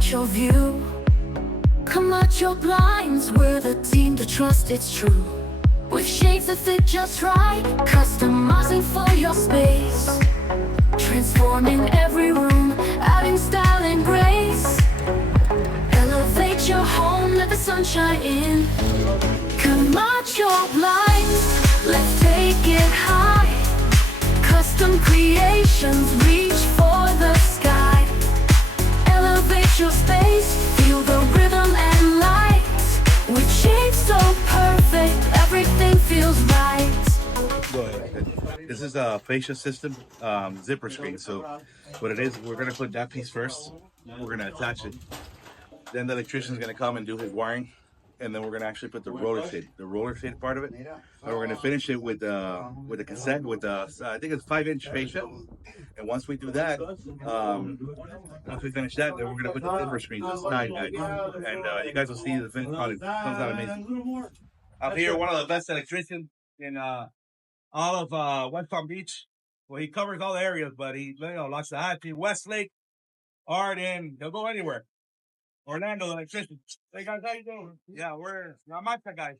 elevate your view. Camacho Blinds, we're the team to trust, it's true. With shades that fit just right, customizing for your space. Transforming every room, adding style and grace. Elevate your home, let the sun shine in. Camacho Blinds, let's take it high. Custom creations reach for the sky. Elevate your space, feel the rhythm and light. With shades so perfect, everything feels right. Go ahead. This is a fascia system zipper screen. So what it is, we're gonna put that piece first. We're gonna attach it. Then the electrician's gonna come and do his wiring, and then we're gonna actually put the roller fit part of it. And we're gonna finish it with a cassette with I think it's 5-inch fascia. And once we do that, once we finish that, then we're gonna put the zipper screen this side, guys. And you guys will see the finished product. It comes out amazing. I'm here, one of the best electricians in all of West Palm Beach. Well, he covers all the areas, but he, Loxahatchee, Westlake, Arden, he'll go anywhere. Orlando, electrician. Hey guys, how you doing? Yeah, we're Yamata guys.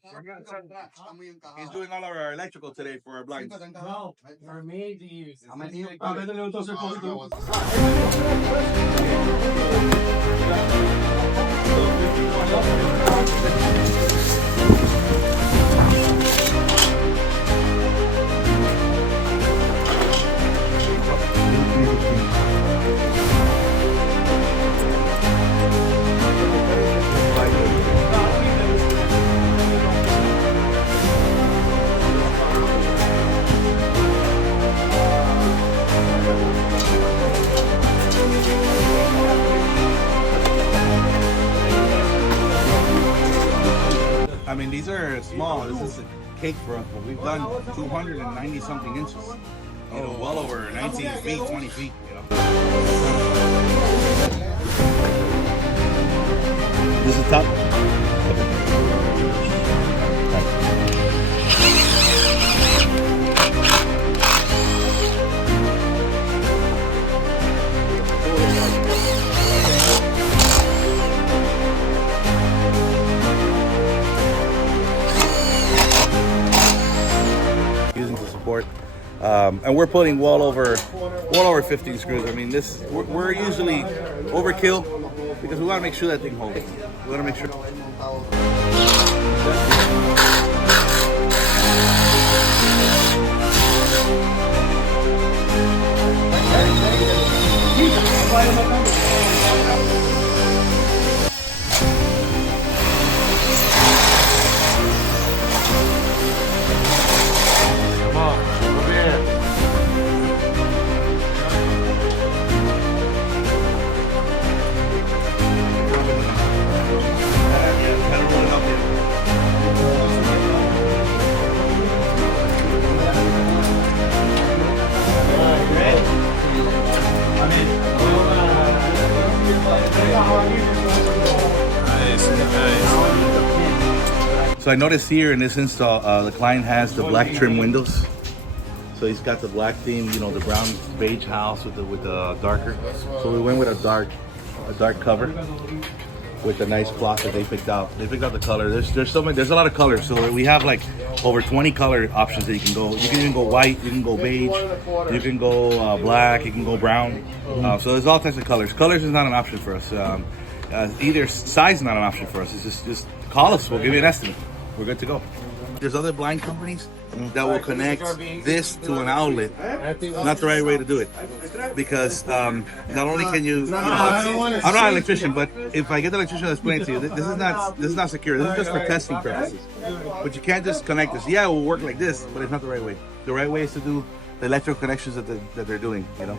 He's doing all of our electrical today for our blinds. No, for me to use. I mean, these are small. This is a cake for us, but we've done 290 something inches. You know, well over 19 feet, 20 feet, you know. This is top. Using to support, and we're putting well over 15 screws. I mean, this we're usually overkill because we want to make sure that thing holds. We want to make sure. So I noticed here in this install, the client has the black trim windows. So he's got the black theme, you know, the brown beige house with the darker. So we went with a dark cover with a nice cloth that they picked out. They picked out the color. There's a lot of colors. So we have like over 20 color options that you can go. You can even go white, you can go beige, you can go black, you can go brown. So there's all types of colors. Colors is not an option for us. Either size is not an option for us. It's just call us. We'll give you an estimate. We're good to go. There's other blind companies that will connect this to an outlet. Not the right way to do it, because not only can you, I'm not an electrician, but if I get the electrician to explain to you, this is not secure. This is just for testing purposes. But you can't just connect this. Yeah, it will work like this, but it's not the right way. The right way is to do the electrical connections that they're doing. You know.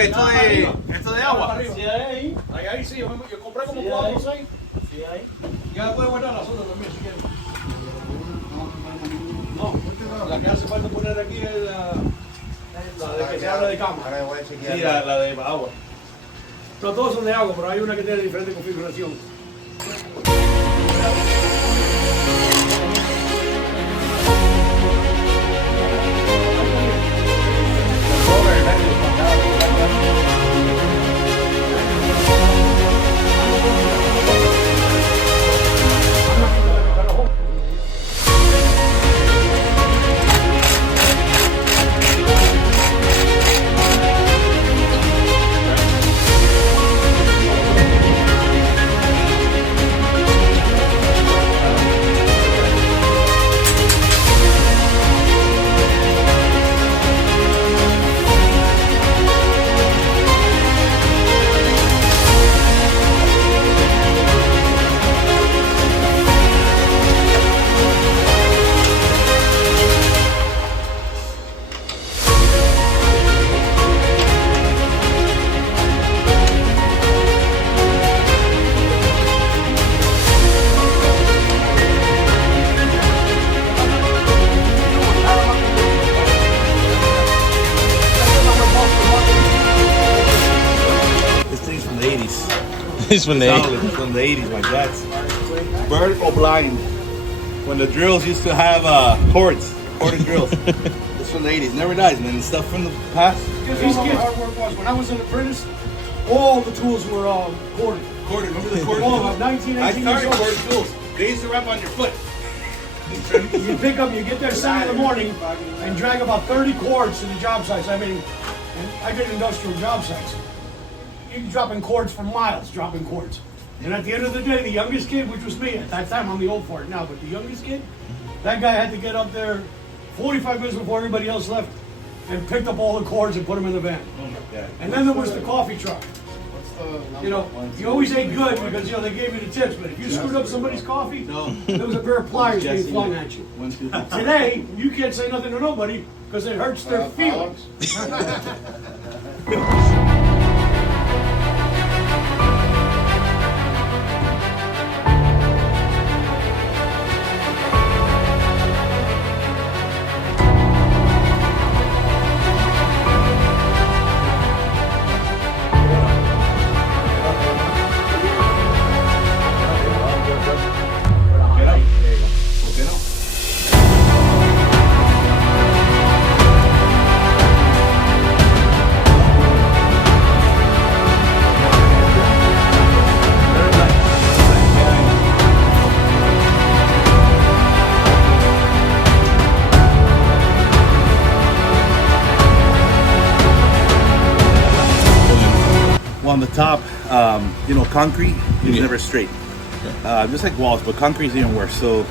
Esto de agua. Sí, ahí. Ahí sí, yo compré como 4 o 6. Sí, ahí. Ya puede guardar las otras también si quieres. No, la que hace falta poner aquí es la de que se habla de cama. Sí, la de agua. No, todos son de agua, pero hay una que tiene diferente configuración. It's from the Solid. It's from the 80s, my dad's. Vertical blind. When the drills used to have corded drills. It's from the 80s. Never dies, man. It's stuff from the past. Because these kids, hard work was. When I was an apprentice, all the tools were corded. Corded. Remember the corded? All of them, 19, 18 years old. Corded tools. They used to wrap on your foot. You pick up, you get there 7 in the morning and drag about 30 cords to the job sites. I mean, and I did industrial job sites. You're dropping cords for miles, dropping cords. And at the end of the day, the youngest kid, which was me at that time, I'm the old for it now, but the youngest kid, that guy had to get up there 45 minutes before everybody else left and picked up all the cords and put them in the van. Oh my God. And then there was the coffee truck. You know, you always ate good because, you know, they gave you the tips, but if you screwed up somebody's coffee, there was a pair of pliers being flung at you. Today, you can't say nothing to nobody because it hurts their feelings. On the top, you know, concrete is never straight. Just like walls, but concrete is even worse. So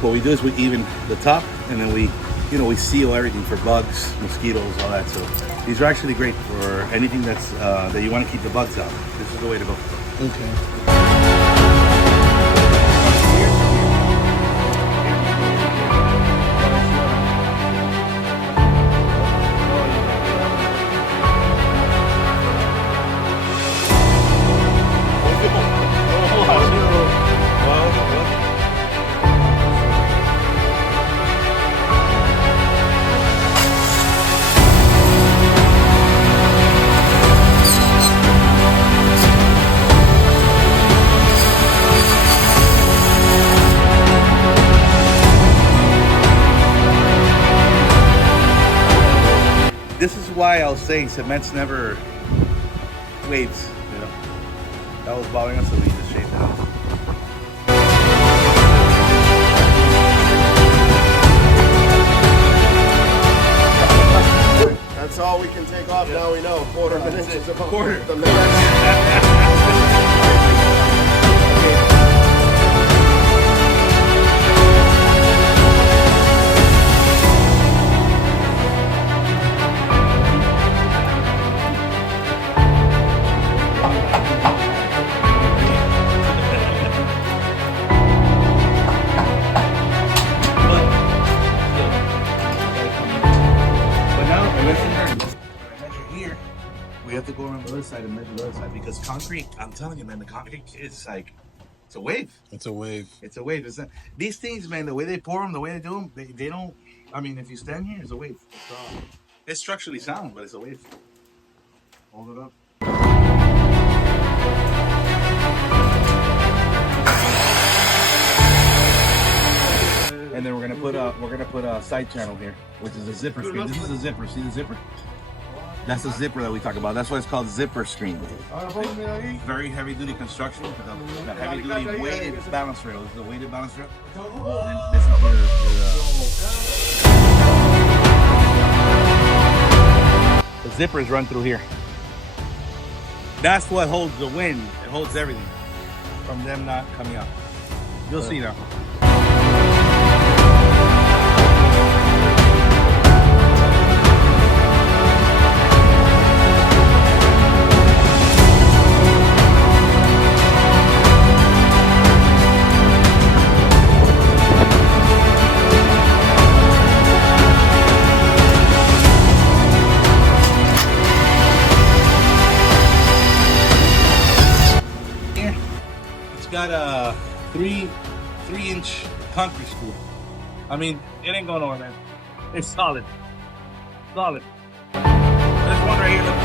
what we do is we even the top, and then we, you know, we seal everything for bugs, mosquitoes, all that. So these are actually great for anything that's that you want to keep the bugs out. This is the way to go. Okay. This is why I was saying cement's never waves. You know, that was bothering us, so we just shaved it out. That's all we can take off. Now we know. Quarter of an inch is about Quarter. the max. But now, when I measure here, we have to go around the other side and measure the other side because concrete. I'm telling you, man, the concrete is like it's a wave. It's a wave. It's a wave. It's not, these things, man, the way they pour them, the way they do them, they don't. I mean, if you stand here, it's a wave. It's structurally sound, but it's a wave. Hold it up. And then we're gonna put a side channel here, which is a zipper screen. This is a zipper. See the zipper? That's a zipper that we talk about. That's why it's called zipper screen. Very heavy duty construction. The heavy duty weighted balance rail. This is a weighted balance rail. And this is the zippers run through here. That's what holds the wind. It holds everything from them not coming out. You'll see now. Got a 3-inch concrete spool. I mean, it ain't going nowhere, man. It's solid. Solid. There's one right here. Look.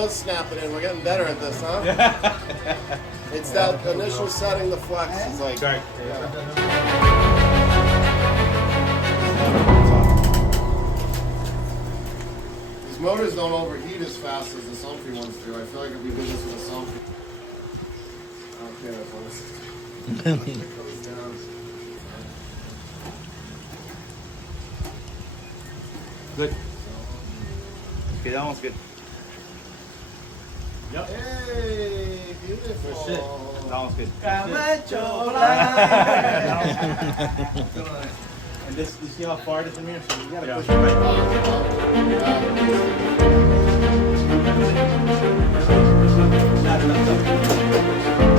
those snapping in. We're getting better at this, huh? It's that initial setting, the flex. It's like, Right. these motors don't overheat as fast as the sulfy ones do. I feel like if we did this with a sulfy, okay, that's what it goes down. Good. Okay, that one's good. Yep. Hey, beautiful. Good shit. That one's good. Camacho Blinds. And this, you see how far it is from here? So you gotta push it right. Not enough.